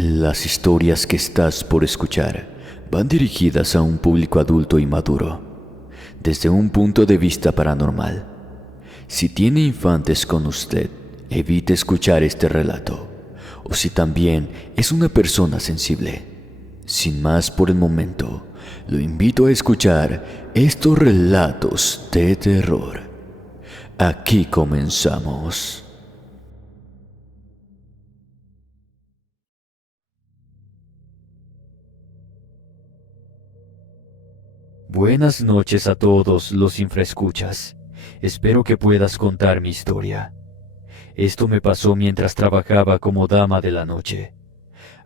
Las historias que estás por escuchar van dirigidas a un público adulto y maduro, desde un punto de vista paranormal. Si tiene infantes con usted, evite escuchar este relato, o si también es una persona sensible. Sin más por el momento, lo invito a escuchar estos relatos de terror. Aquí comenzamos. Buenas noches a todos los infraescuchas. Espero que puedas contar mi historia. Esto me pasó mientras trabajaba como dama de la noche.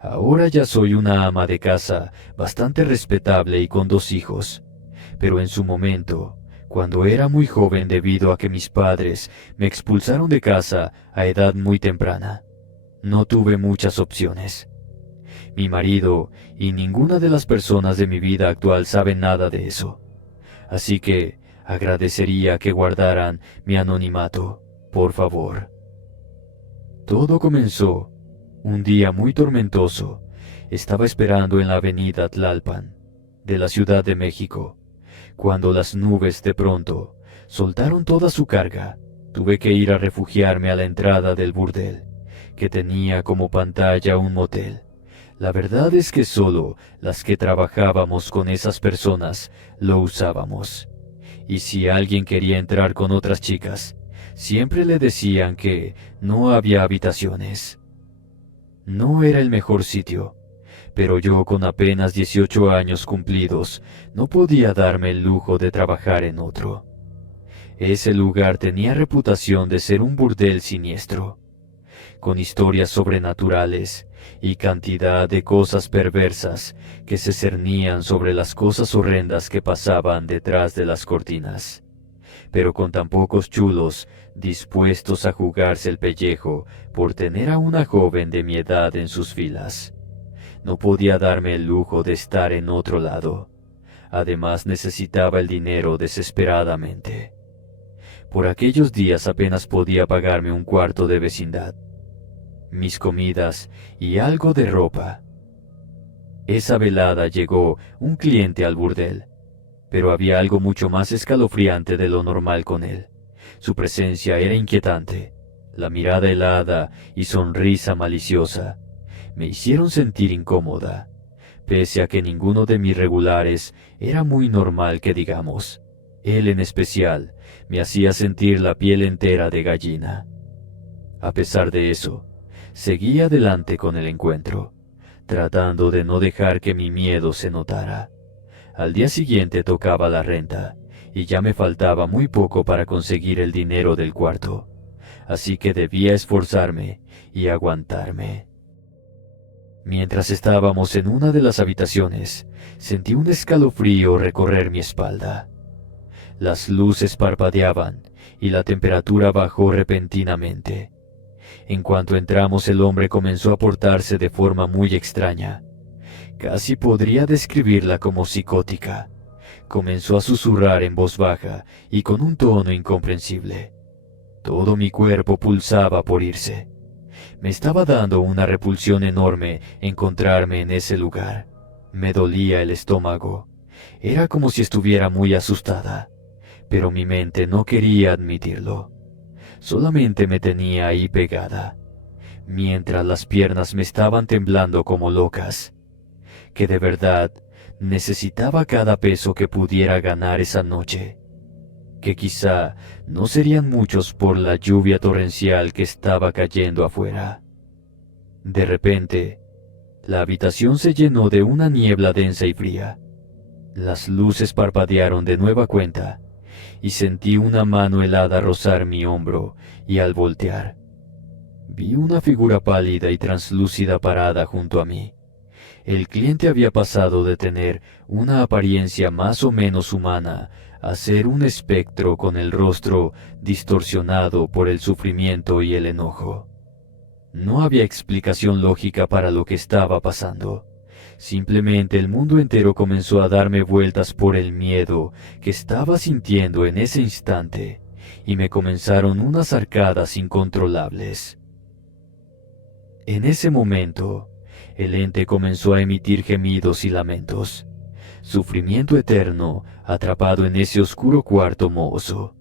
Ahora ya soy una ama de casa bastante respetable y con 2 hijos. Pero en su momento, cuando era muy joven debido a que mis padres me expulsaron de casa a edad muy temprana, no tuve muchas opciones. Mi marido y ninguna de las personas de mi vida actual saben nada de eso. Así que agradecería que guardaran mi anonimato, por favor. Todo comenzó un día muy tormentoso. Estaba esperando en la avenida Tlalpan, de la Ciudad de México, cuando las nubes de pronto soltaron toda su carga. Tuve que ir a refugiarme a la entrada del burdel, que tenía como pantalla un motel. La verdad es que solo las que trabajábamos con esas personas lo usábamos. Y si alguien quería entrar con otras chicas, siempre le decían que no había habitaciones. No era el mejor sitio, pero yo con apenas 18 años cumplidos no podía darme el lujo de trabajar en otro. Ese lugar tenía reputación de ser un burdel siniestro, con historias sobrenaturales y cantidad de cosas perversas que se cernían sobre las cosas horrendas que pasaban detrás de las cortinas, pero con tan pocos chulos dispuestos a jugarse el pellejo por tener a una joven de mi edad en sus filas. No podía darme el lujo de estar en otro lado. Además necesitaba el dinero desesperadamente. Por aquellos días apenas podía pagarme un cuarto de vecindad, mis comidas y algo de ropa. Esa velada llegó un cliente al burdel, pero había algo mucho más escalofriante de lo normal con él. Su presencia era inquietante. La mirada helada y sonrisa maliciosa me hicieron sentir incómoda, pese a que ninguno de mis regulares era muy normal que digamos. Él en especial me hacía sentir la piel entera de gallina. A pesar de eso, seguí adelante con el encuentro, tratando de no dejar que mi miedo se notara. Al día siguiente tocaba la renta, y ya me faltaba muy poco para conseguir el dinero del cuarto, así que debía esforzarme y aguantarme. Mientras estábamos en una de las habitaciones, sentí un escalofrío recorrer mi espalda. Las luces parpadeaban y la temperatura bajó repentinamente. En cuanto entramos, el hombre comenzó a portarse de forma muy extraña. Casi podría describirla como psicótica. Comenzó a susurrar en voz baja y con un tono incomprensible. Todo mi cuerpo pulsaba por irse. Me estaba dando una repulsión enorme encontrarme en ese lugar. Me dolía el estómago. Era como si estuviera muy asustada, pero mi mente no quería admitirlo. Solamente me tenía ahí pegada, mientras las piernas me estaban temblando como locas, que de verdad necesitaba cada peso que pudiera ganar esa noche, que quizá no serían muchos por la lluvia torrencial que estaba cayendo afuera. De repente, la habitación se llenó de una niebla densa y fría. Las luces parpadearon de nueva cuenta, y sentí una mano helada rozar mi hombro, y al voltear, vi una figura pálida y translúcida parada junto a mí. El cliente había pasado de tener una apariencia más o menos humana a ser un espectro con el rostro distorsionado por el sufrimiento y el enojo. No había explicación lógica para lo que estaba pasando. Simplemente el mundo entero comenzó a darme vueltas por el miedo que estaba sintiendo en ese instante, y me comenzaron unas arcadas incontrolables. En ese momento, El ente comenzó a emitir gemidos y lamentos. Sufrimiento eterno, atrapado en ese oscuro cuarto mohoso.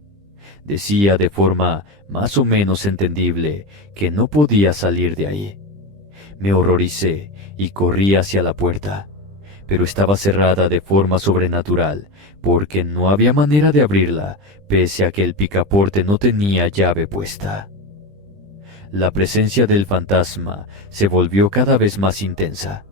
Decía de forma más o menos entendible que no podía salir de ahí. Me horroricé y corrí hacia la puerta, pero estaba cerrada de forma sobrenatural, porque no había manera de abrirla, pese a que el picaporte no tenía llave puesta. La presencia del fantasma se volvió cada vez más intensa,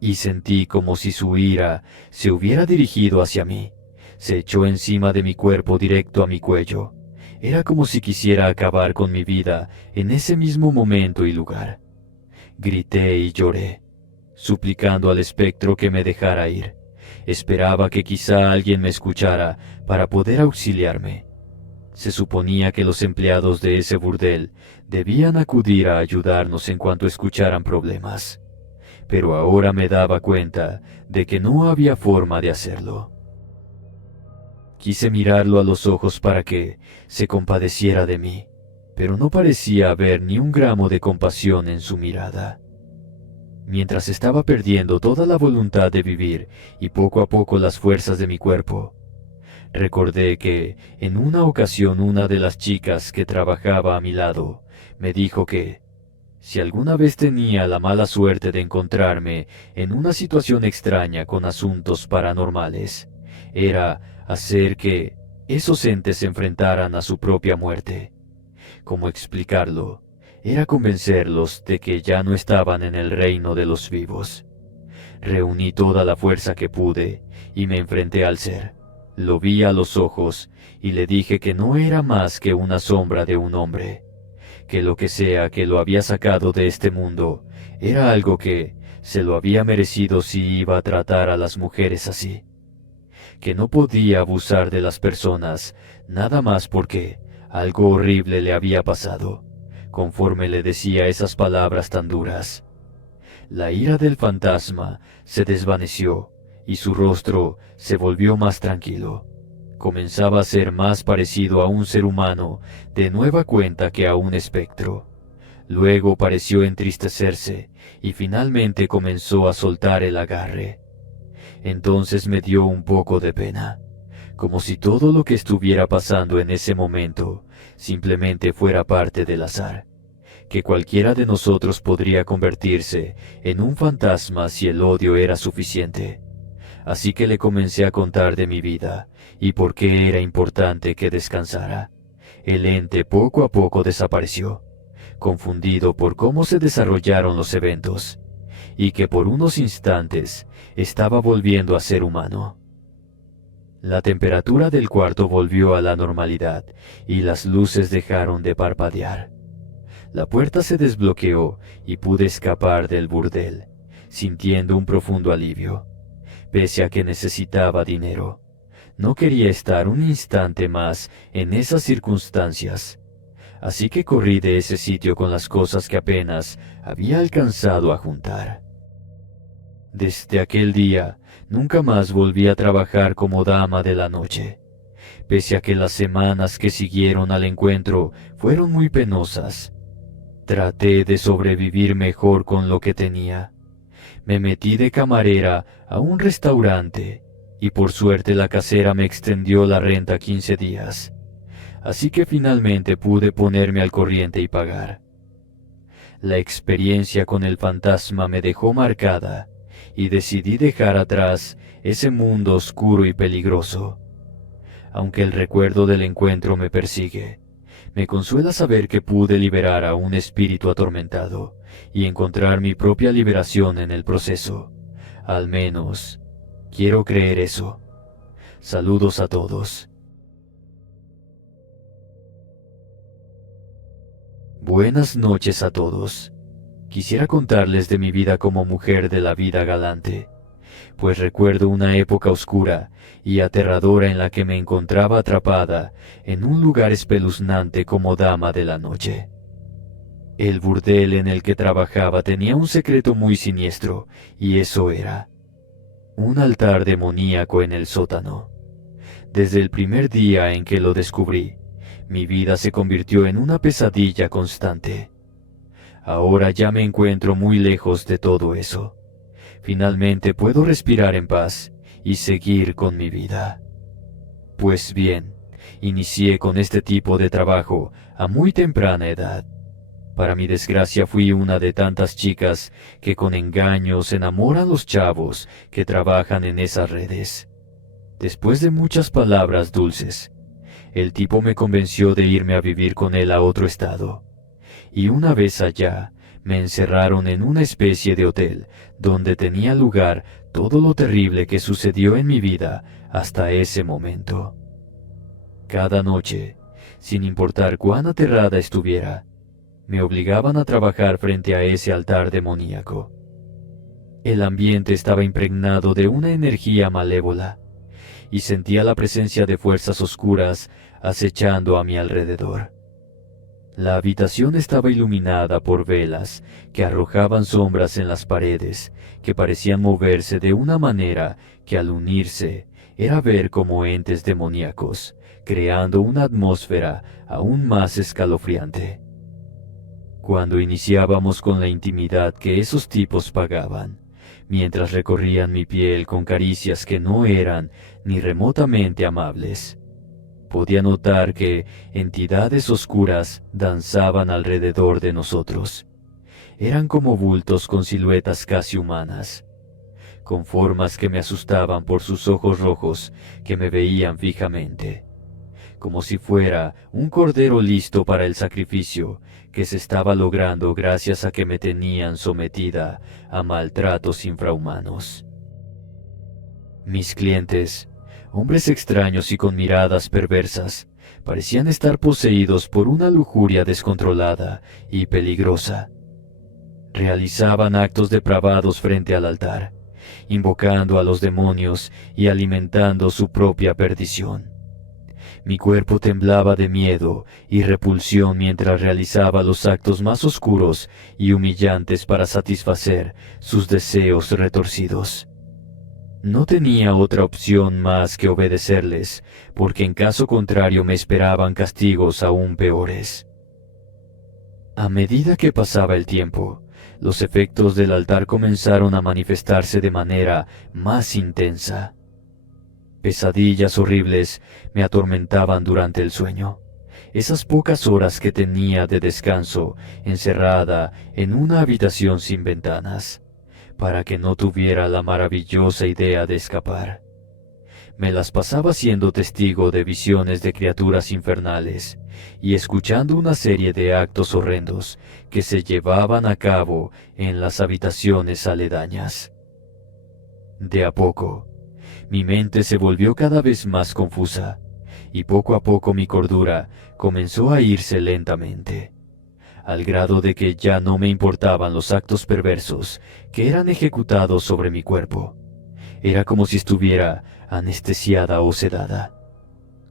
y sentí como si su ira se hubiera dirigido hacia mí. Se echó encima de mi cuerpo directo a mi cuello. Era como si quisiera acabar con mi vida en ese mismo momento y lugar. Grité y lloré, suplicando al espectro que me dejara ir. Esperaba que quizá alguien me escuchara para poder auxiliarme. Se suponía que los empleados de ese burdel debían acudir a ayudarnos en cuanto escucharan problemas. Pero ahora me daba cuenta de que no había forma de hacerlo. Quise mirarlo a los ojos para que se compadeciera de mí, pero no parecía haber ni un gramo de compasión en su mirada. Mientras estaba perdiendo toda la voluntad de vivir y poco a poco las fuerzas de mi cuerpo, recordé que en una ocasión una de las chicas que trabajaba a mi lado me dijo que, si alguna vez tenía la mala suerte de encontrarme en una situación extraña con asuntos paranormales, era hacer que esos entes se enfrentaran a su propia muerte. ¿Cómo explicarlo? Era convencerlos de que ya no estaban en el reino de los vivos. Reuní toda la fuerza que pude y me enfrenté al ser. Lo vi a los ojos y le dije que no era más que una sombra de un hombre, que lo que sea que lo había sacado de este mundo era algo que se lo había merecido si iba a tratar a las mujeres así, que no podía abusar de las personas nada más porque algo horrible le había pasado. Conforme le decía esas palabras tan duras, la ira del fantasma se desvaneció y su rostro se volvió más tranquilo. Comenzaba a ser más parecido a un ser humano de nueva cuenta que a un espectro. Luego pareció entristecerse y finalmente comenzó a soltar el agarre. Entonces me dio un poco de pena, como si todo lo que estuviera pasando en ese momento simplemente fuera parte del azar, que cualquiera de nosotros podría convertirse en un fantasma si el odio era suficiente. Así que le comencé a contar de mi vida y por qué era importante que descansara. El ente poco a poco desapareció, confundido por cómo se desarrollaron los eventos, y que por unos instantes estaba volviendo a ser humano. La temperatura del cuarto volvió a la normalidad y las luces dejaron de parpadear. La puerta se desbloqueó y pude escapar del burdel, sintiendo un profundo alivio. Pese a que necesitaba dinero, no quería estar un instante más en esas circunstancias. Así que corrí de ese sitio con las cosas que apenas había alcanzado a juntar. Desde aquel día, nunca más volví a trabajar como dama de la noche. Pese a que las semanas que siguieron al encuentro fueron muy penosas, traté de sobrevivir mejor con lo que tenía. Me metí de camarera a un restaurante y por suerte la casera me extendió la renta 15 días. Así que finalmente pude ponerme al corriente y pagar. La experiencia con el fantasma me dejó marcada y decidí dejar atrás ese mundo oscuro y peligroso. Aunque el recuerdo del encuentro me persigue, me consuela saber que pude liberar a un espíritu atormentado y encontrar mi propia liberación en el proceso. Al menos, quiero creer eso. Saludos a todos. Buenas noches a todos. Quisiera contarles de mi vida como mujer de la vida galante, pues recuerdo una época oscura y aterradora en la que me encontraba atrapada en un lugar espeluznante como dama de la noche. El burdel en el que trabajaba tenía un secreto muy siniestro, y eso era un altar demoníaco en el sótano. Desde el primer día en que lo descubrí, mi vida se convirtió en una pesadilla constante. Ahora ya me encuentro muy lejos de todo eso. Finalmente puedo respirar en paz y seguir con mi vida. Pues bien, inicié con este tipo de trabajo a muy temprana edad. Para mi desgracia fui una de tantas chicas que con engaños enamoran a los chavos que trabajan en esas redes. Después de muchas palabras dulces, el tipo me convenció de irme a vivir con él a otro estado. Y una vez allá, me encerraron en una especie de hotel donde tenía lugar todo lo terrible que sucedió en mi vida hasta ese momento. Cada noche, sin importar cuán aterrada estuviera, me obligaban a trabajar frente a ese altar demoníaco. El ambiente estaba impregnado de una energía malévola y sentía la presencia de fuerzas oscuras acechando a mi alrededor. La habitación estaba iluminada por velas que arrojaban sombras en las paredes que parecían moverse de una manera que al unirse era ver como entes demoníacos, creando una atmósfera aún más escalofriante. Cuando iniciábamos con la intimidad que esos tipos pagaban, mientras recorrían mi piel con caricias que no eran ni remotamente amables, podía notar que entidades oscuras danzaban alrededor de nosotros. Eran como bultos con siluetas casi humanas, con formas que me asustaban por sus ojos rojos que me veían fijamente, como si fuera un cordero listo para el sacrificio que se estaba logrando gracias a que me tenían sometida a maltratos infrahumanos. Mis clientes, hombres extraños y con miradas perversas, parecían estar poseídos por una lujuria descontrolada y peligrosa. Realizaban actos depravados frente al altar, invocando a los demonios y alimentando su propia perdición. Mi cuerpo temblaba de miedo y repulsión mientras realizaba los actos más oscuros y humillantes para satisfacer sus deseos retorcidos. No tenía otra opción más que obedecerles, porque en caso contrario me esperaban castigos aún peores. A medida que pasaba el tiempo, los efectos del altar comenzaron a manifestarse de manera más intensa. Pesadillas horribles me atormentaban durante el sueño. Esas pocas horas que tenía de descanso encerrada en una habitación sin ventanas, para que no tuviera la maravillosa idea de escapar. Me las pasaba siendo testigo de visiones de criaturas infernales y escuchando una serie de actos horrendos que se llevaban a cabo en las habitaciones aledañas. De a poco, mi mente se volvió cada vez más confusa y poco a poco mi cordura comenzó a irse lentamente, al grado de que ya no me importaban los actos perversos que eran ejecutados sobre mi cuerpo. Era como si estuviera anestesiada o sedada.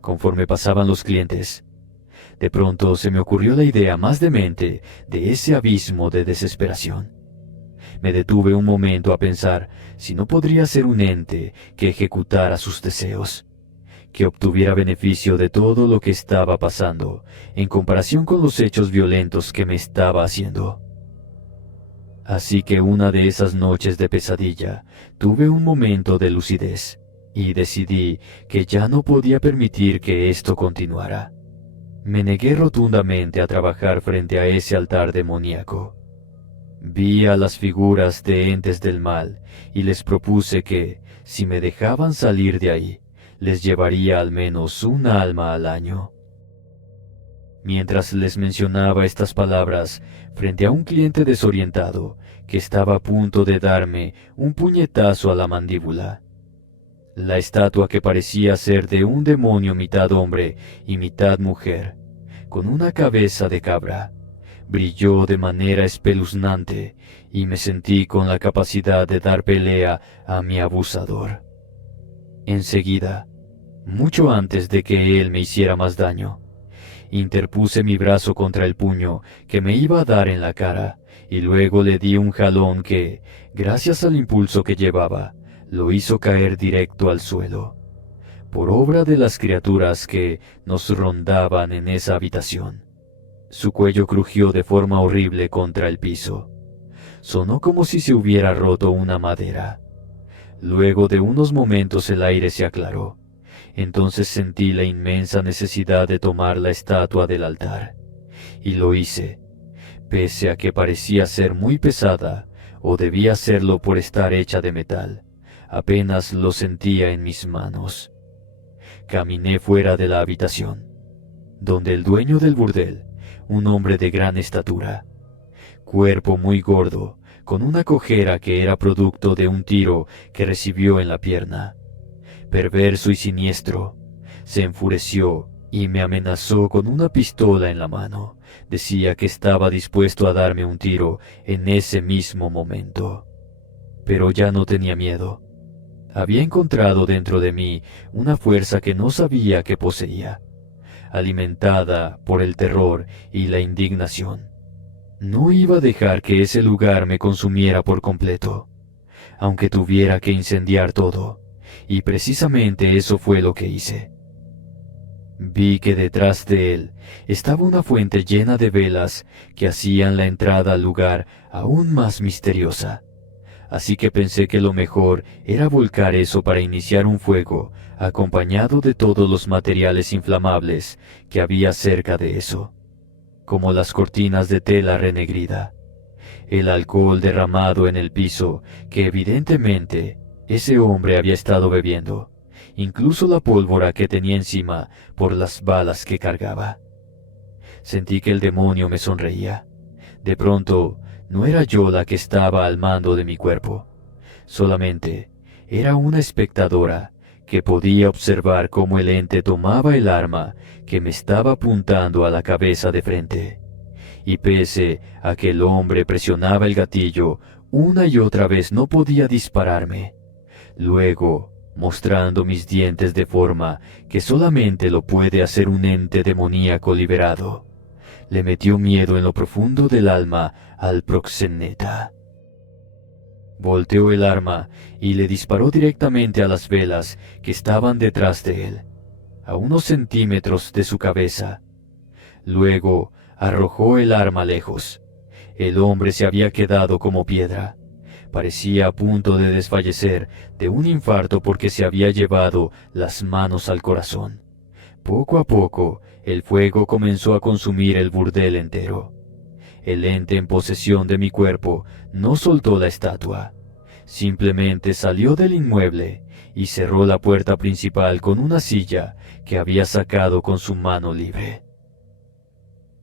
Conforme pasaban los clientes, de pronto se me ocurrió la idea más demente de ese abismo de desesperación. Me detuve un momento a pensar si no podría ser un ente que ejecutara sus deseos, que obtuviera beneficio de todo lo que estaba pasando en comparación con los hechos violentos que me estaba haciendo. Así que una de esas noches de pesadilla tuve un momento de lucidez y decidí que ya no podía permitir que esto continuara. Me negué rotundamente a trabajar frente a ese altar demoníaco. Vi a las figuras de entes del mal y les propuse que, si me dejaban salir de ahí, les llevaría al menos un alma al año. Mientras les mencionaba estas palabras frente a un cliente desorientado que estaba a punto de darme un puñetazo a la mandíbula, la estatua, que parecía ser de un demonio mitad hombre y mitad mujer, con una cabeza de cabra, brilló de manera espeluznante y me sentí con la capacidad de dar pelea a mi abusador. Enseguida, mucho antes de que él me hiciera más daño, interpuse mi brazo contra el puño que me iba a dar en la cara y luego le di un jalón que, gracias al impulso que llevaba, lo hizo caer directo al suelo, por obra de las criaturas que nos rondaban en esa habitación. Su cuello crujió de forma horrible contra el piso. Sonó como si se hubiera roto una madera. Luego de unos momentos el aire se aclaró. Entonces sentí la inmensa necesidad de tomar la estatua del altar. Y lo hice, pese a que parecía ser muy pesada, o debía serlo por estar hecha de metal. Apenas lo sentía en mis manos. Caminé fuera de la habitación, donde el dueño del burdel, un hombre de gran estatura, cuerpo muy gordo, con una cojera que era producto de un tiro que recibió en la pierna, perverso y siniestro, se enfureció y me amenazó con una pistola en la mano. Decía que estaba dispuesto a darme un tiro en ese mismo momento. Pero ya no tenía miedo. Había encontrado dentro de mí una fuerza que no sabía que poseía, alimentada por el terror y la indignación. No iba a dejar que ese lugar me consumiera por completo, aunque tuviera que incendiar todo, y precisamente eso fue lo que hice. Vi que detrás de él estaba una fuente llena de velas que hacían la entrada al lugar aún más misteriosa. Así que pensé que lo mejor era volcar eso para iniciar un fuego, acompañado de todos los materiales inflamables que había cerca de eso, como las cortinas de tela renegrida, el alcohol derramado en el piso que evidentemente ese hombre había estado bebiendo, incluso la pólvora que tenía encima por las balas que cargaba. Sentí que el demonio me sonreía. De pronto, no era yo la que estaba al mando de mi cuerpo, solamente era una espectadora que podía observar cómo el ente tomaba el arma que me estaba apuntando a la cabeza de frente. Y pese a que el hombre presionaba el gatillo, una y otra vez no podía dispararme. Luego, mostrando mis dientes de forma que solamente lo puede hacer un ente demoníaco liberado, le metió miedo en lo profundo del alma al proxeneta. Volteó el arma y le disparó directamente a las velas que estaban detrás de él, a unos centímetros de su cabeza. Luego arrojó el arma lejos. El hombre se había quedado como piedra. Parecía a punto de desfallecer de un infarto porque se había llevado las manos al corazón. Poco a poco, el fuego comenzó a consumir el burdel entero. El ente en posesión de mi cuerpo no soltó la estatua. Simplemente salió del inmueble y cerró la puerta principal con una silla que había sacado con su mano libre.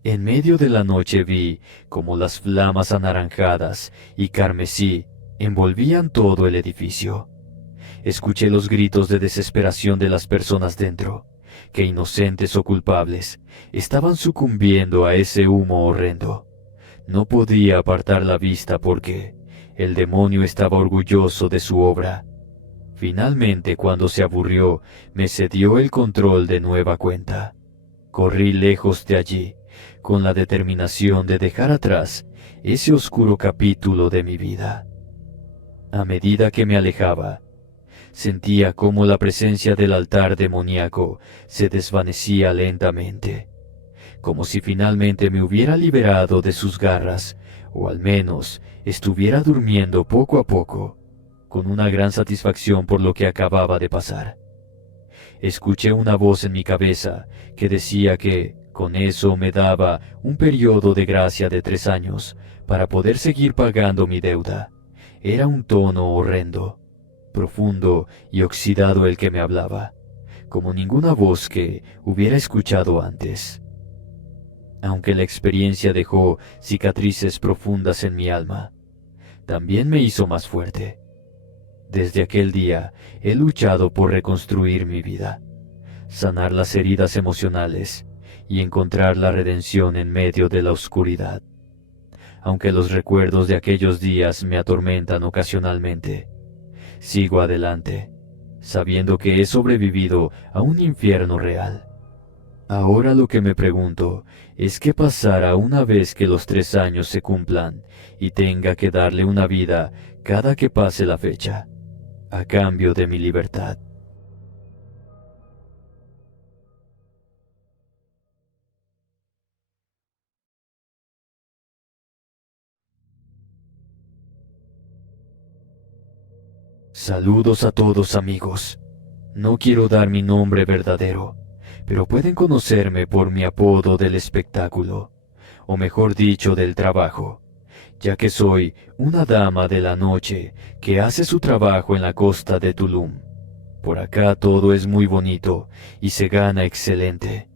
En medio de la noche vi como las flamas anaranjadas y carmesí envolvían todo el edificio. Escuché los gritos de desesperación de las personas dentro, que inocentes o culpables estaban sucumbiendo a ese humo horrendo. No podía apartar la vista porque el demonio estaba orgulloso de su obra. Finalmente, cuando se aburrió, me cedió el control de nueva cuenta. Corrí lejos de allí, con la determinación de dejar atrás ese oscuro capítulo de mi vida. A medida que me alejaba, sentía cómo la presencia del altar demoníaco se desvanecía lentamente, como si finalmente me hubiera liberado de sus garras, o al menos estuviera durmiendo poco a poco, con una gran satisfacción por lo que acababa de pasar. Escuché una voz en mi cabeza que decía que, con eso me daba un periodo de gracia de 3 años para poder seguir pagando mi deuda. Era un tono horrendo, profundo y oxidado el que me hablaba, como ninguna voz que hubiera escuchado antes. Aunque la experiencia dejó cicatrices profundas en mi alma, también me hizo más fuerte. Desde aquel día he luchado por reconstruir mi vida, sanar las heridas emocionales y encontrar la redención en medio de la oscuridad. Aunque los recuerdos de aquellos días me atormentan ocasionalmente, sigo adelante, sabiendo que he sobrevivido a un infierno real. Ahora lo que me pregunto es qué pasará una vez que los 3 años se cumplan y tenga que darle una vida cada que pase la fecha, a cambio de mi libertad. Saludos a todos, amigos. No quiero dar mi nombre verdadero, pero pueden conocerme por mi apodo del espectáculo, o mejor dicho, del trabajo, ya que soy una dama de la noche que hace su trabajo en la costa de Tulum. Por acá todo es muy bonito y se gana excelente.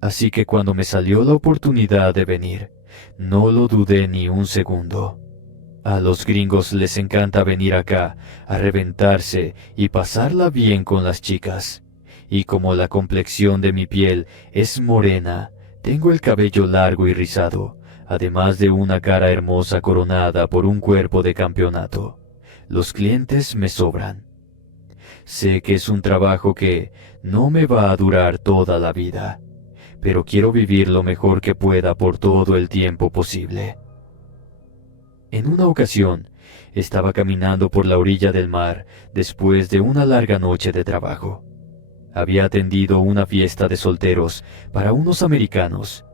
Así que cuando me salió la oportunidad de venir, no lo dudé ni un segundo. A los gringos les encanta venir acá a reventarse y pasarla bien con las chicas. Y como la complexión de mi piel es morena, tengo el cabello largo y rizado, además de una cara hermosa coronada por un cuerpo de campeonato. Los clientes me sobran. Sé que es un trabajo que no me va a durar toda la vida, pero quiero vivir lo mejor que pueda por todo el tiempo posible. En una ocasión, estaba caminando por la orilla del mar después de una larga noche de trabajo. Había atendido una fiesta de solteros para unos americanos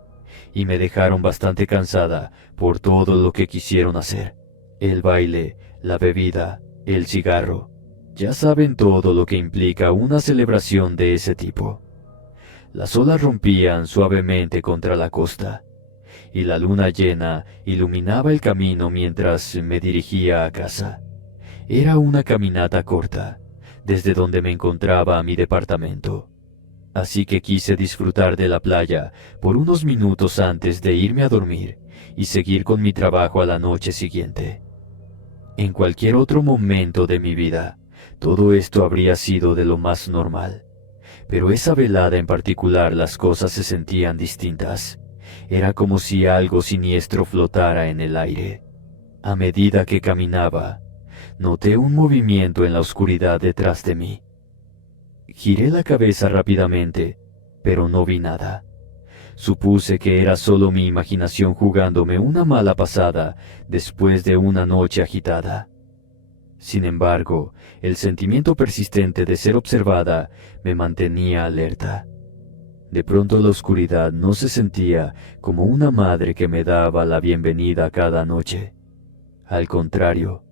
y me dejaron bastante cansada por todo lo que quisieron hacer. El baile, la bebida, el cigarro. Ya saben todo lo que implica una celebración de ese tipo. Las olas rompían suavemente contra la costa y la luna llena iluminaba el camino mientras me dirigía a casa. Era una caminata corta, desde donde me encontraba a mi departamento. Así que quise disfrutar de la playa por unos minutos antes de irme a dormir y seguir con mi trabajo a la noche siguiente. En cualquier otro momento de mi vida, todo esto habría sido de lo más normal. Pero esa velada en particular las cosas se sentían distintas. Era como si algo siniestro flotara en el aire. A medida que caminaba, noté un movimiento en la oscuridad detrás de mí. Giré la cabeza rápidamente, pero no vi nada. Supuse que era solo mi imaginación jugándome una mala pasada después de una noche agitada. Sin embargo, el sentimiento persistente de ser observada me mantenía alerta. De pronto la oscuridad no se sentía como una madre que me daba la bienvenida cada noche. Al contrario,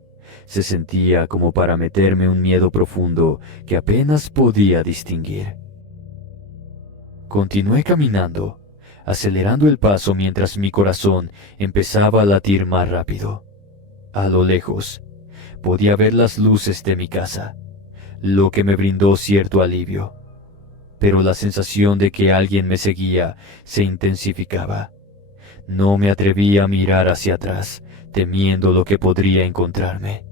se sentía como para meterme un miedo profundo que apenas podía distinguir. Continué caminando, acelerando el paso mientras mi corazón empezaba a latir más rápido. A lo lejos, podía ver las luces de mi casa, lo que me brindó cierto alivio. Pero la sensación de que alguien me seguía se intensificaba. No me atrevía a mirar hacia atrás, temiendo lo que podría encontrarme.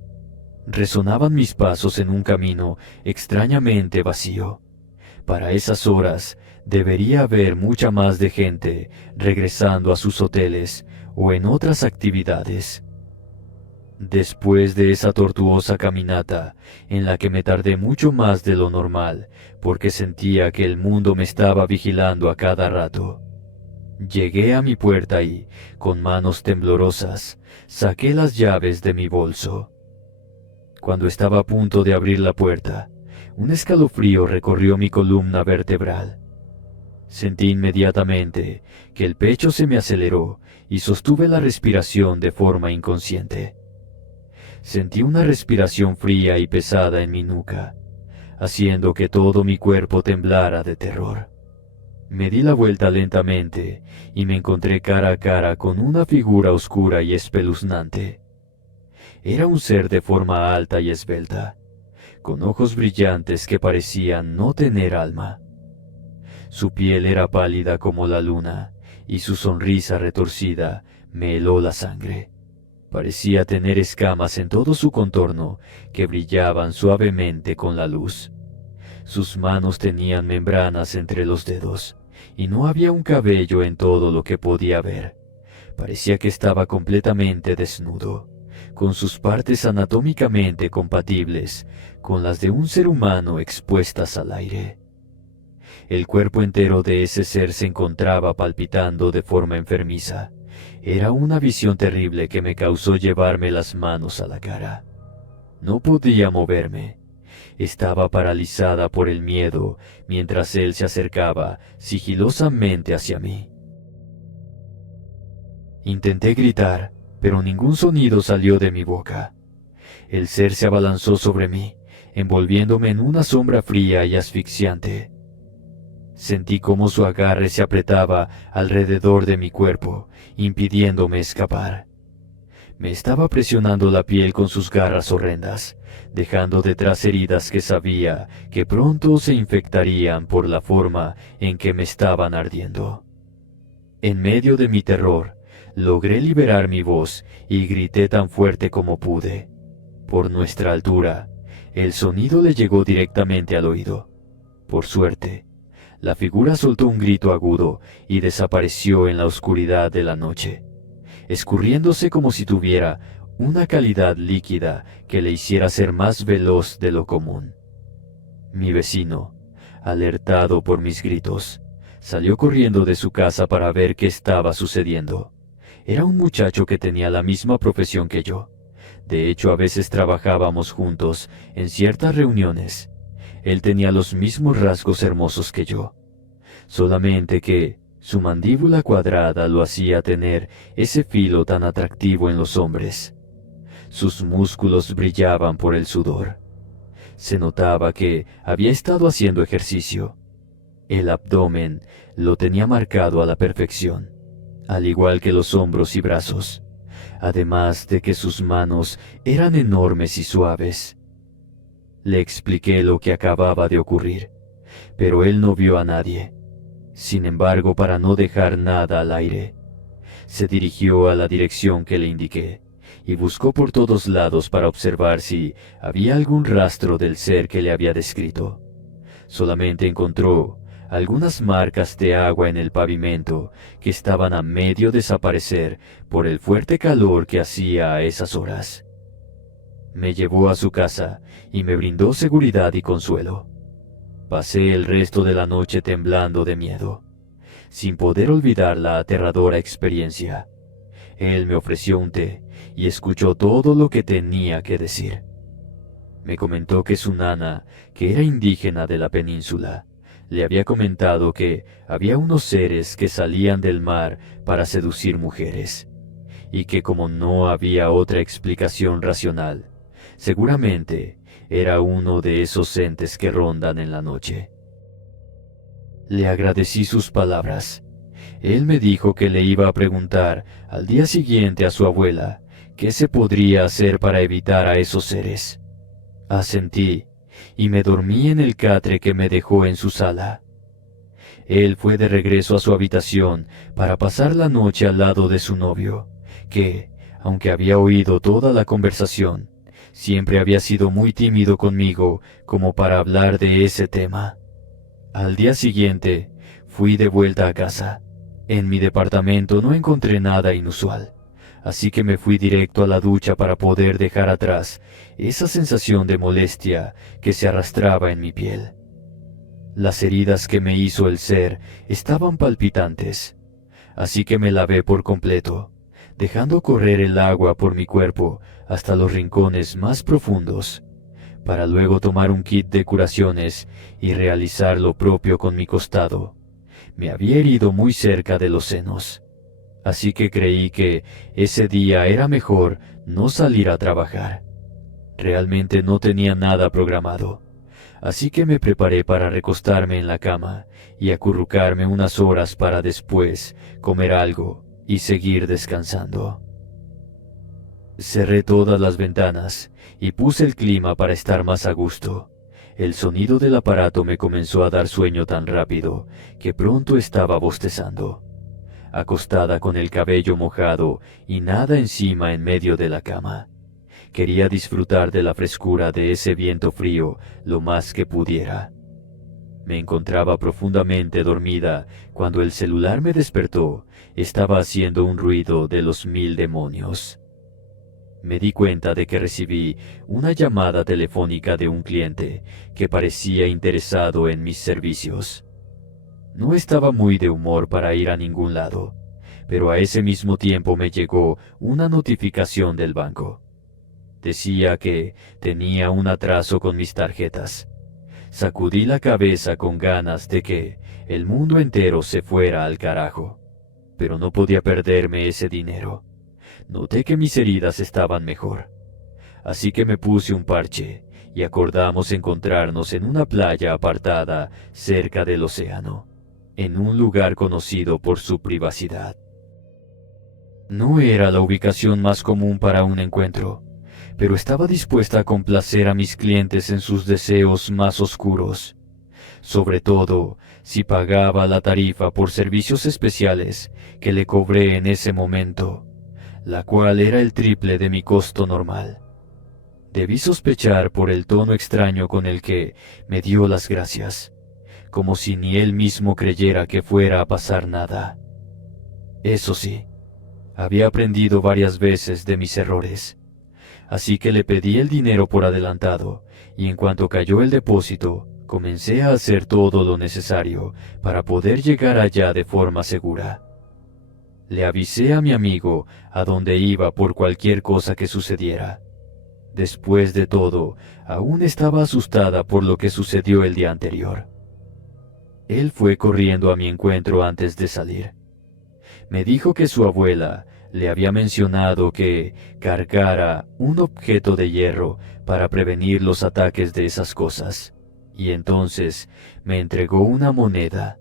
Resonaban mis pasos en un camino extrañamente vacío. Para esas horas debería haber mucha más de gente regresando a sus hoteles o en otras actividades. Después de esa tortuosa caminata, en la que me tardé mucho más de lo normal, porque sentía que el mundo me estaba vigilando a cada rato, llegué a mi puerta y, con manos temblorosas, saqué las llaves de mi bolso. Cuando estaba a punto de abrir la puerta, un escalofrío recorrió mi columna vertebral. Sentí inmediatamente que el pecho se me aceleró y sostuve la respiración de forma inconsciente. Sentí una respiración fría y pesada en mi nuca, haciendo que todo mi cuerpo temblara de terror. Me di la vuelta lentamente y me encontré cara a cara con una figura oscura y espeluznante. Era un ser de forma alta y esbelta, con ojos brillantes que parecían no tener alma. Su piel era pálida como la luna y su sonrisa retorcida me heló la sangre. Parecía tener escamas en todo su contorno que brillaban suavemente con la luz. Sus manos tenían membranas entre los dedos y no había un cabello en todo lo que podía ver. Parecía que estaba completamente desnudo, con sus partes anatómicamente compatibles con las de un ser humano expuestas al aire. El cuerpo entero de ese ser se encontraba palpitando de forma enfermiza. Era una visión terrible que me causó llevarme las manos a la cara. No podía moverme. Estaba paralizada por el miedo mientras él se acercaba sigilosamente hacia mí. Intenté gritar, pero ningún sonido salió de mi boca. El ser se abalanzó sobre mí, envolviéndome en una sombra fría y asfixiante. Sentí cómo su agarre se apretaba alrededor de mi cuerpo, impidiéndome escapar. Me estaba presionando la piel con sus garras horrendas, dejando detrás heridas que sabía que pronto se infectarían por la forma en que me estaban ardiendo. En medio de mi terror, logré liberar mi voz y grité tan fuerte como pude. Por nuestra altura, el sonido le llegó directamente al oído. Por suerte, la figura soltó un grito agudo y desapareció en la oscuridad de la noche, escurriéndose como si tuviera una calidad líquida que le hiciera ser más veloz de lo común. Mi vecino, alertado por mis gritos, salió corriendo de su casa para ver qué estaba sucediendo. Era un muchacho que tenía la misma profesión que yo. De hecho, a veces trabajábamos juntos en ciertas reuniones. Él tenía los mismos rasgos hermosos que yo, solamente que su mandíbula cuadrada lo hacía tener ese filo tan atractivo en los hombres. Sus músculos brillaban por el sudor. Se notaba que había estado haciendo ejercicio. El abdomen lo tenía marcado a la perfección, al igual que los hombros y brazos, además de que sus manos eran enormes y suaves. Le expliqué lo que acababa de ocurrir, pero él no vio a nadie. Sin embargo, para no dejar nada al aire, se dirigió a la dirección que le indiqué y buscó por todos lados para observar si había algún rastro del ser que le había descrito. Solamente encontró algunas marcas de agua en el pavimento que estaban a medio desaparecer por el fuerte calor que hacía a esas horas. Me llevó a su casa y me brindó seguridad y consuelo. Pasé el resto de la noche temblando de miedo, sin poder olvidar la aterradora experiencia. Él me ofreció un té y escuchó todo lo que tenía que decir. Me comentó que su nana, que era indígena de la península, le había comentado que había unos seres que salían del mar para seducir mujeres, y que como no había otra explicación racional, seguramente era uno de esos entes que rondan en la noche. Le agradecí sus palabras. Él me dijo que le iba a preguntar al día siguiente a su abuela qué se podría hacer para evitar a esos seres. Asentí y me dormí en el catre que me dejó en su sala. Él fue de regreso a su habitación para pasar la noche al lado de su novio, que, aunque había oído toda la conversación, siempre había sido muy tímido conmigo como para hablar de ese tema. Al día siguiente, fui de vuelta a casa. En mi departamento no encontré nada inusual, así que me fui directo a la ducha para poder dejar atrás esa sensación de molestia que se arrastraba en mi piel. Las heridas que me hizo el ser estaban palpitantes, así que me lavé por completo, dejando correr el agua por mi cuerpo hasta los rincones más profundos, para luego tomar un kit de curaciones y realizar lo propio con mi costado. Me había herido muy cerca de los senos, así que creí que ese día era mejor no salir a trabajar. Realmente no tenía nada programado, así que me preparé para recostarme en la cama y acurrucarme unas horas para después comer algo y seguir descansando. Cerré todas las ventanas y puse el clima para estar más a gusto. El sonido del aparato me comenzó a dar sueño tan rápido que pronto estaba bostezando, acostada con el cabello mojado y nada encima en medio de la cama. Quería disfrutar de la frescura de ese viento frío lo más que pudiera. Me encontraba profundamente dormida cuando el celular me despertó. Estaba haciendo un ruido de los 1000 demonios. Me di cuenta de que recibí una llamada telefónica de un cliente que parecía interesado en mis servicios. No estaba muy de humor para ir a ningún lado, pero a ese mismo tiempo me llegó una notificación del banco. Decía que tenía un atraso con mis tarjetas. Sacudí la cabeza con ganas de que el mundo entero se fuera al carajo, pero no podía perderme ese dinero. Noté que mis heridas estaban mejor, así que me puse un parche y acordamos encontrarnos en una playa apartada cerca del océano, en un lugar conocido por su privacidad. No era la ubicación más común para un encuentro, pero estaba dispuesta a complacer a mis clientes en sus deseos más oscuros, sobre todo si pagaba la tarifa por servicios especiales que le cobré en ese momento, la cual era el triple de mi costo normal. Debí sospechar por el tono extraño con el que me dio las gracias, como si ni él mismo creyera que fuera a pasar nada. Eso sí, había aprendido varias veces de mis errores, así que le pedí el dinero por adelantado, y en cuanto cayó el depósito, comencé a hacer todo lo necesario para poder llegar allá de forma segura. Le avisé a mi amigo a dónde iba por cualquier cosa que sucediera. Después de todo, aún estaba asustada por lo que sucedió el día anterior. Él fue corriendo a mi encuentro antes de salir. Me dijo que su abuela le había mencionado que cargara un objeto de hierro para prevenir los ataques de esas cosas, y entonces me entregó una moneda.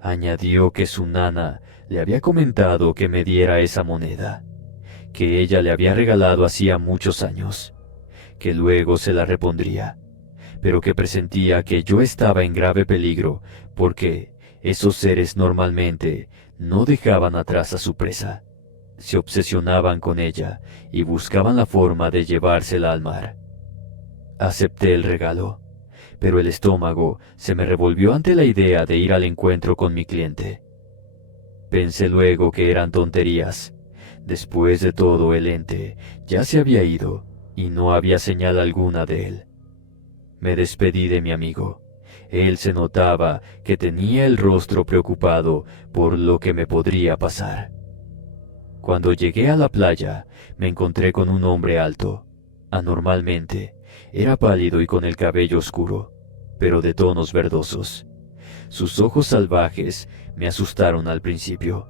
Añadió que su nana le había comentado que me diera esa moneda, que ella le había regalado hacía muchos años, que luego se la repondría, pero que presentía que yo estaba en grave peligro porque esos seres normalmente no dejaban atrás a su presa. Se obsesionaban con ella y buscaban la forma de llevársela al mar. Acepté el regalo, pero el estómago se me revolvió ante la idea de ir al encuentro con mi cliente. Pensé luego que eran tonterías. Después de todo, el ente ya se había ido y no había señal alguna de él. Me despedí de mi amigo. Él se notaba que tenía el rostro preocupado por lo que me podría pasar. Cuando llegué a la playa, me encontré con un hombre alto. Anormalmente, era pálido y con el cabello oscuro, pero de tonos verdosos. Sus ojos salvajes me asustaron al principio,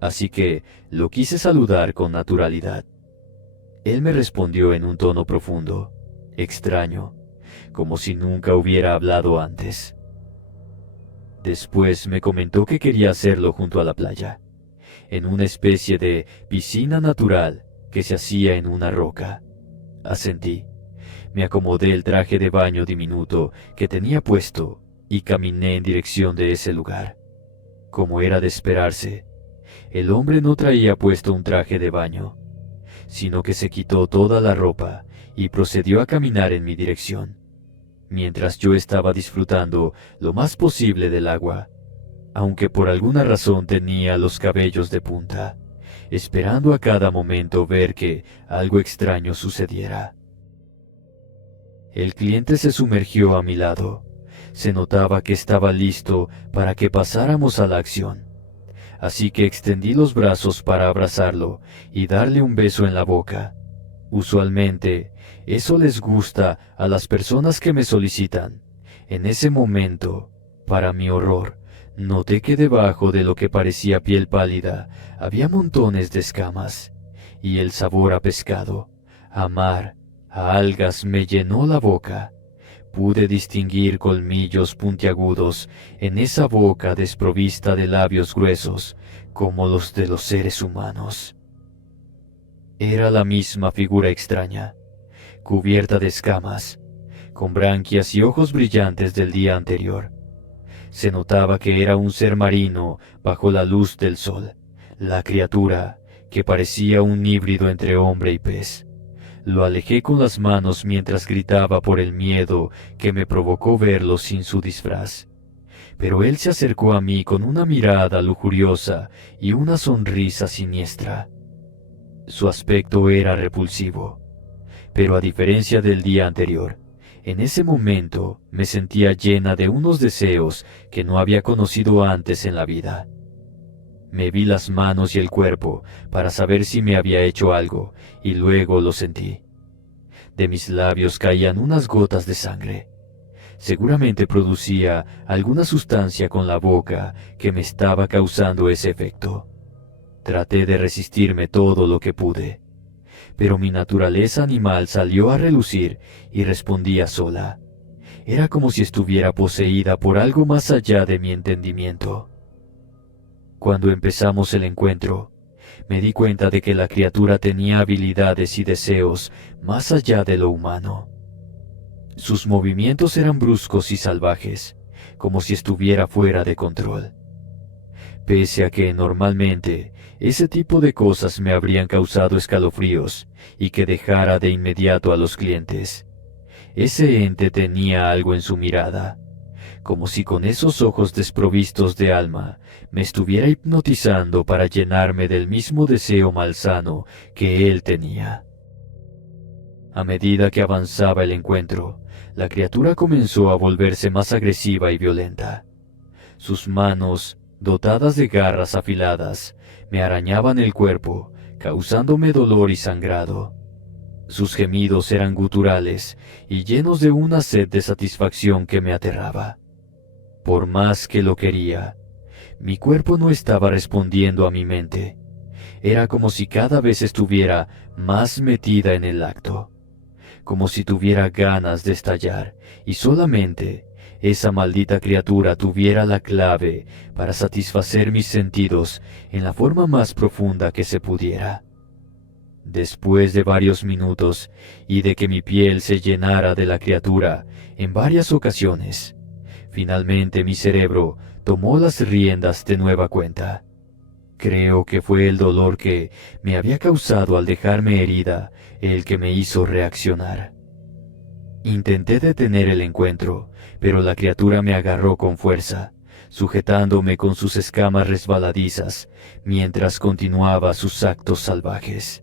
así que lo quise saludar con naturalidad. Él me respondió en un tono profundo, extraño, como si nunca hubiera hablado antes. Después me comentó que quería hacerlo junto a la playa, en una especie de piscina natural que se hacía en una roca. Asentí. Me acomodé el traje de baño diminuto que tenía puesto y caminé en dirección de ese lugar. Como era de esperarse, el hombre no traía puesto un traje de baño, sino que se quitó toda la ropa y procedió a caminar en mi dirección, mientras yo estaba disfrutando lo más posible del agua, aunque por alguna razón tenía los cabellos de punta, esperando a cada momento ver que algo extraño sucediera. El cliente se sumergió a mi lado. Se notaba que estaba listo para que pasáramos a la acción, así que extendí los brazos para abrazarlo y darle un beso en la boca. Usualmente, eso les gusta a las personas que me solicitan. En ese momento, para mi horror, noté que debajo de lo que parecía piel pálida había montones de escamas, y el sabor a pescado, a mar, a algas me llenó la boca. Pude distinguir colmillos puntiagudos en esa boca desprovista de labios gruesos como los de los seres humanos. Era la misma figura extraña, cubierta de escamas, con branquias y ojos brillantes del día anterior. Se notaba que era un ser marino bajo la luz del sol, la criatura que parecía un híbrido entre hombre y pez. Lo alejé con las manos mientras gritaba por el miedo que me provocó verlo sin su disfraz. Pero él se acercó a mí con una mirada lujuriosa y una sonrisa siniestra. Su aspecto era repulsivo, pero a diferencia del día anterior, en ese momento me sentía llena de unos deseos que no había conocido antes en la vida. Me vi las manos y el cuerpo para saber si me había hecho algo, y luego lo sentí. De mis labios caían unas gotas de sangre. Seguramente producía alguna sustancia con la boca que me estaba causando ese efecto. Traté de resistirme todo lo que pude, pero mi naturaleza animal salió a relucir y respondía sola. Era como si estuviera poseída por algo más allá de mi entendimiento. Cuando empezamos el encuentro, me di cuenta de que la criatura tenía habilidades y deseos más allá de lo humano. Sus movimientos eran bruscos y salvajes, como si estuviera fuera de control. Pese a que normalmente ese tipo de cosas me habrían causado escalofríos y que dejara de inmediato a los clientes, ese ente tenía algo en su mirada, como si con esos ojos desprovistos de alma me estuviera hipnotizando para llenarme del mismo deseo malsano que él tenía. A medida que avanzaba el encuentro, la criatura comenzó a volverse más agresiva y violenta. Sus manos, dotadas de garras afiladas, me arañaban el cuerpo, causándome dolor y sangrado. Sus gemidos eran guturales y llenos de una sed de satisfacción que me aterraba. Por más que lo quería, mi cuerpo no estaba respondiendo a mi mente. Era como si cada vez estuviera más metida en el acto, como si tuviera ganas de estallar y solamente esa maldita criatura tuviera la clave para satisfacer mis sentidos en la forma más profunda que se pudiera. Después de varios minutos y de que mi piel se llenara de la criatura en varias ocasiones, finalmente mi cerebro tomó las riendas de nueva cuenta. Creo que fue el dolor que me había causado al dejarme herida el que me hizo reaccionar. Intenté detener el encuentro, pero la criatura me agarró con fuerza, sujetándome con sus escamas resbaladizas mientras continuaba sus actos salvajes.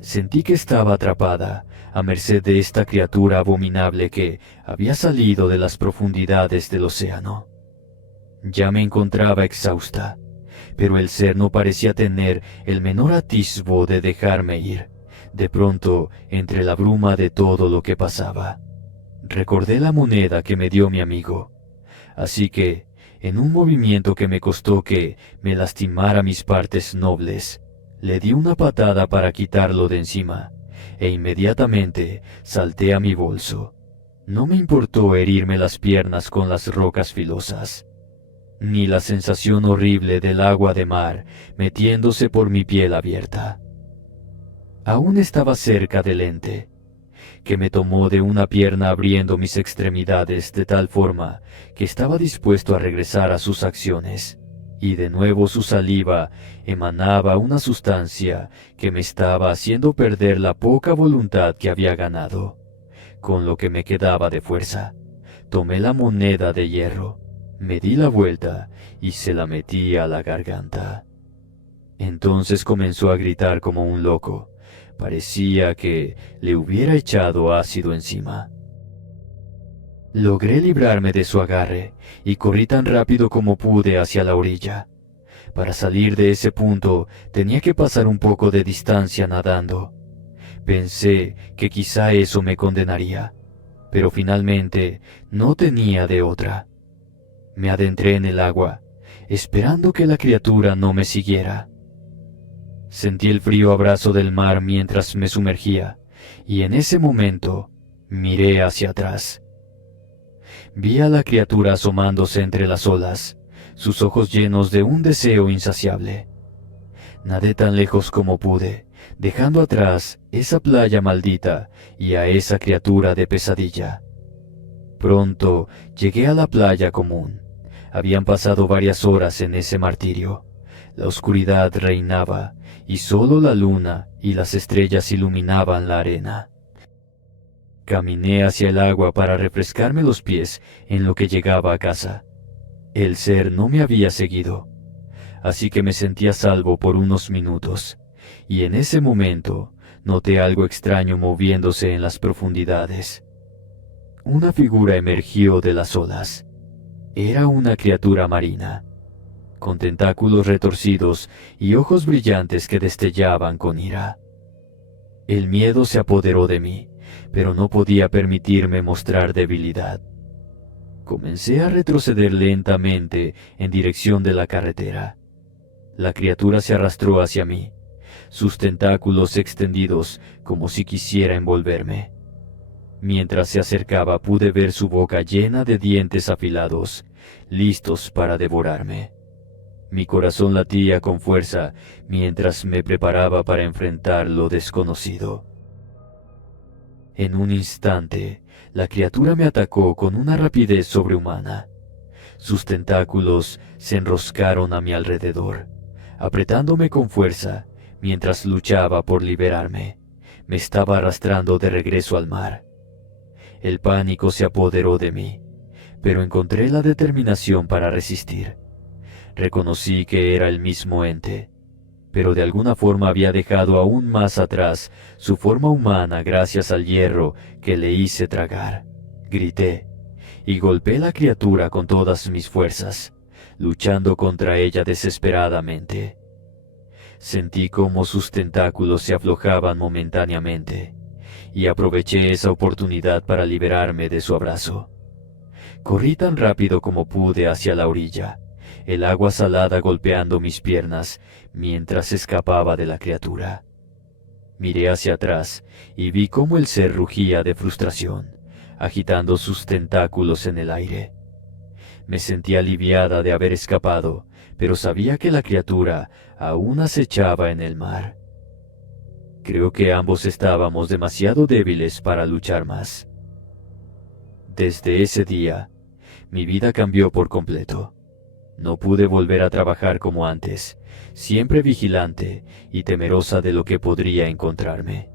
Sentí que estaba atrapada, a merced de esta criatura abominable que había salido de las profundidades del océano. Ya me encontraba exhausta, pero el ser no parecía tener el menor atisbo de dejarme ir. De pronto, entre la bruma de todo lo que pasaba, recordé la moneda que me dio mi amigo, así que, en un movimiento que me costó que me lastimara mis partes nobles, le di una patada para quitarlo de encima, e inmediatamente salté a mi bolso. No me importó herirme las piernas con las rocas filosas, ni la sensación horrible del agua de mar metiéndose por mi piel abierta. Aún estaba cerca del ente, que me tomó de una pierna abriendo mis extremidades de tal forma que estaba dispuesto a regresar a sus acciones, y de nuevo su saliva emanaba una sustancia que me estaba haciendo perder la poca voluntad que había ganado. Con lo que me quedaba de fuerza, tomé la moneda de hierro, me di la vuelta y se la metí a la garganta. Entonces comenzó a gritar como un loco. Parecía que le hubiera echado ácido encima. Logré librarme de su agarre y corrí tan rápido como pude hacia la orilla. Para salir de ese punto tenía que pasar un poco de distancia nadando. Pensé que quizá eso me condenaría, pero finalmente no tenía de otra. Me adentré en el agua, esperando que la criatura no me siguiera. Sentí el frío abrazo del mar mientras me sumergía, y en ese momento miré hacia atrás. Vi a la criatura asomándose entre las olas, sus ojos llenos de un deseo insaciable. Nadé tan lejos como pude, dejando atrás esa playa maldita y a esa criatura de pesadilla. Pronto llegué a la playa común. Habían pasado varias horas en ese martirio. La oscuridad reinaba, y solo la luna y las estrellas iluminaban la arena. Caminé hacia el agua para refrescarme los pies en lo que llegaba a casa. El ser no me había seguido, así que me sentí a salvo por unos minutos, y en ese momento noté algo extraño moviéndose en las profundidades. Una figura emergió de las olas. Era una criatura marina, con tentáculos retorcidos y ojos brillantes que destellaban con ira. El miedo se apoderó de mí, pero no podía permitirme mostrar debilidad. Comencé a retroceder lentamente en dirección de la carretera. La criatura se arrastró hacia mí, sus tentáculos extendidos como si quisiera envolverme. Mientras se acercaba pude ver su boca llena de dientes afilados, listos para devorarme. Mi corazón latía con fuerza mientras me preparaba para enfrentar lo desconocido. En un instante, la criatura me atacó con una rapidez sobrehumana. Sus tentáculos se enroscaron a mi alrededor, apretándome con fuerza mientras luchaba por liberarme. Me estaba arrastrando de regreso al mar. El pánico se apoderó de mí, pero encontré la determinación para resistir. Reconocí que era el mismo ente, pero de alguna forma había dejado aún más atrás su forma humana gracias al hierro que le hice tragar. Grité y golpeé a la criatura con todas mis fuerzas, luchando contra ella desesperadamente. Sentí cómo sus tentáculos se aflojaban momentáneamente, y aproveché esa oportunidad para liberarme de su abrazo. Corrí tan rápido como pude hacia la orilla, el agua salada golpeando mis piernas mientras escapaba de la criatura. Miré hacia atrás y vi cómo el ser rugía de frustración, agitando sus tentáculos en el aire. Me sentí aliviada de haber escapado, pero sabía que la criatura aún acechaba en el mar. Creo que ambos estábamos demasiado débiles para luchar más. Desde ese día, mi vida cambió por completo. No pude volver a trabajar como antes, siempre vigilante y temerosa de lo que podría encontrarme.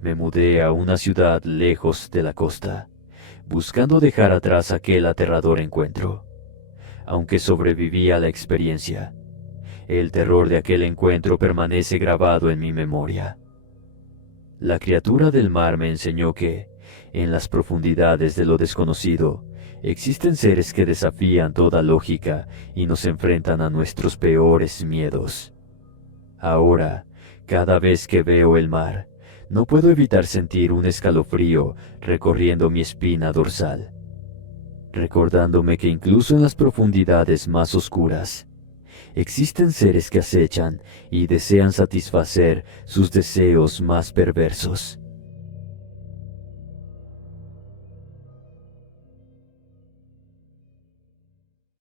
Me mudé a una ciudad lejos de la costa, buscando dejar atrás aquel aterrador encuentro. Aunque sobreviví a la experiencia, el terror de aquel encuentro permanece grabado en mi memoria. La criatura del mar me enseñó que, en las profundidades de lo desconocido, existen seres que desafían toda lógica y nos enfrentan a nuestros peores miedos. Ahora, cada vez que veo el mar, no puedo evitar sentir un escalofrío recorriendo mi espina dorsal, recordándome que incluso en las profundidades más oscuras, existen seres que acechan y desean satisfacer sus deseos más perversos.